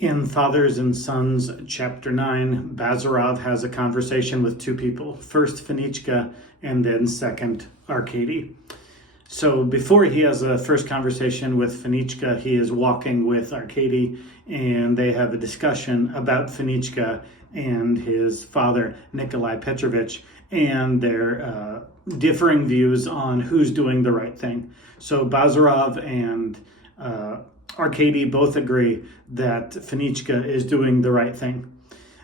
In Fathers and Sons, chapter 9, Bazarov has a conversation with two people. First, Fenichka, and then second, Arkady. So before he has a first conversation with Fenichka, he is walking with Arkady, and they have a discussion about Fenichka and his father, Nikolai Petrovich, and their differing views on who's doing the right thing. So Bazarov and Arkady both agree that Fenichka is doing the right thing.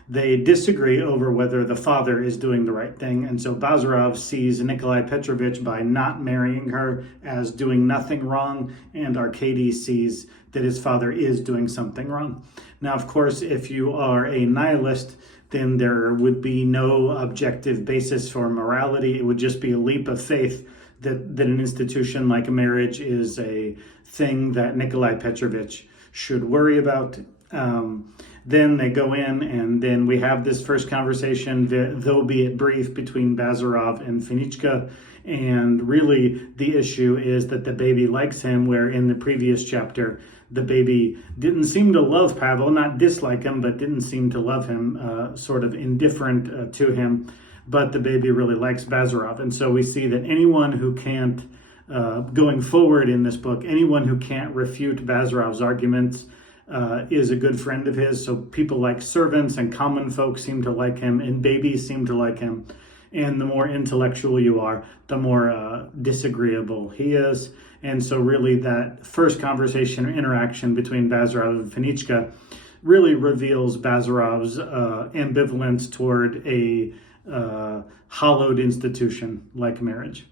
They disagree over whether the father is doing the right thing, and so Bazarov sees Nikolai Petrovich by not marrying her as doing nothing wrong, and Arkady sees that his father is doing something wrong. Now, of course, if you are a nihilist, then there would be no objective basis for morality. It would just be a leap of faith that an institution like a marriage is a thing that Nikolai Petrovich should worry about. Then they go in, and then we have this first conversation, though be it brief, between Bazarov and Fenichka. And really, the issue is that the baby likes him, where in the previous chapter, the baby didn't seem to love Pavel, not dislike him, but didn't seem to love him, sort of indifferent to him. But the baby really likes Bazarov. And so we see that anyone who can't, going forward in this book, anyone who can't refute Bazarov's arguments is a good friend of his. So people like servants and common folk seem to like him, and babies seem to like him. And the more intellectual you are, the more disagreeable he is. And so really that first conversation or interaction between Bazarov and Fenichka really reveals Bazarov's ambivalence toward a hollowed institution like marriage.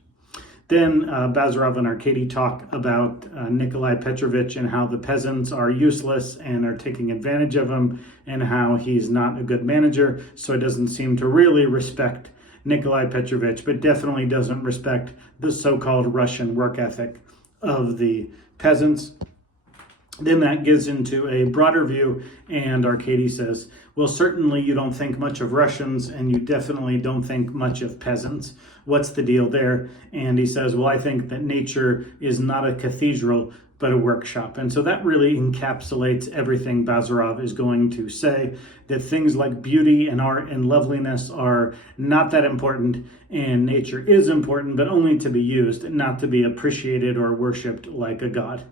Then Bazarov and Arkady talk about Nikolai Petrovich and how the peasants are useless and are taking advantage of him, and how he's not a good manager, so he doesn't seem to really respect Nikolai Petrovich, but definitely doesn't respect the so-called Russian work ethic of the peasants. Then that gets into a broader view, and Arkady says, well, certainly you don't think much of Russians, and you definitely don't think much of peasants. What's the deal there? And he says, well, I think that nature is not a cathedral, but a workshop. And so that really encapsulates everything Bazarov is going to say, that things like beauty and art and loveliness are not that important, and nature is important, but only to be used, not to be appreciated or worshipped like a god.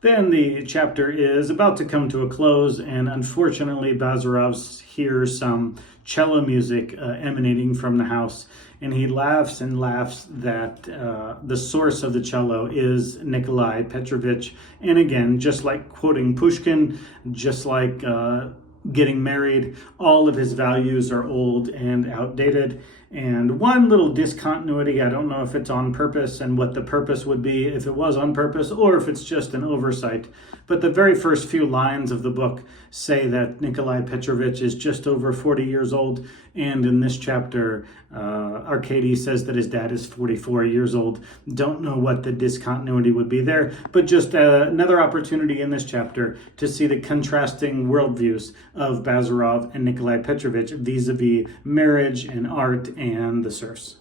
Then the chapter is about to come to a close, and unfortunately Bazarov hears some cello music emanating from the house, and he laughs and laughs that the source of the cello is Nikolai Petrovich. And again, just like quoting Pushkin, just like getting married, all of his values are old and outdated. And one little discontinuity, I don't know if it's on purpose and what the purpose would be if it was on purpose, or if it's just an oversight. But the very first few lines of the book say that Nikolai Petrovich is just over 40 years old. And in this chapter, Arkady says that his dad is 44 years old. Don't know what the discontinuity would be there, but just another opportunity in this chapter to see the contrasting worldviews of Bazarov and Nikolai Petrovich vis-a-vis marriage and art and the serfs.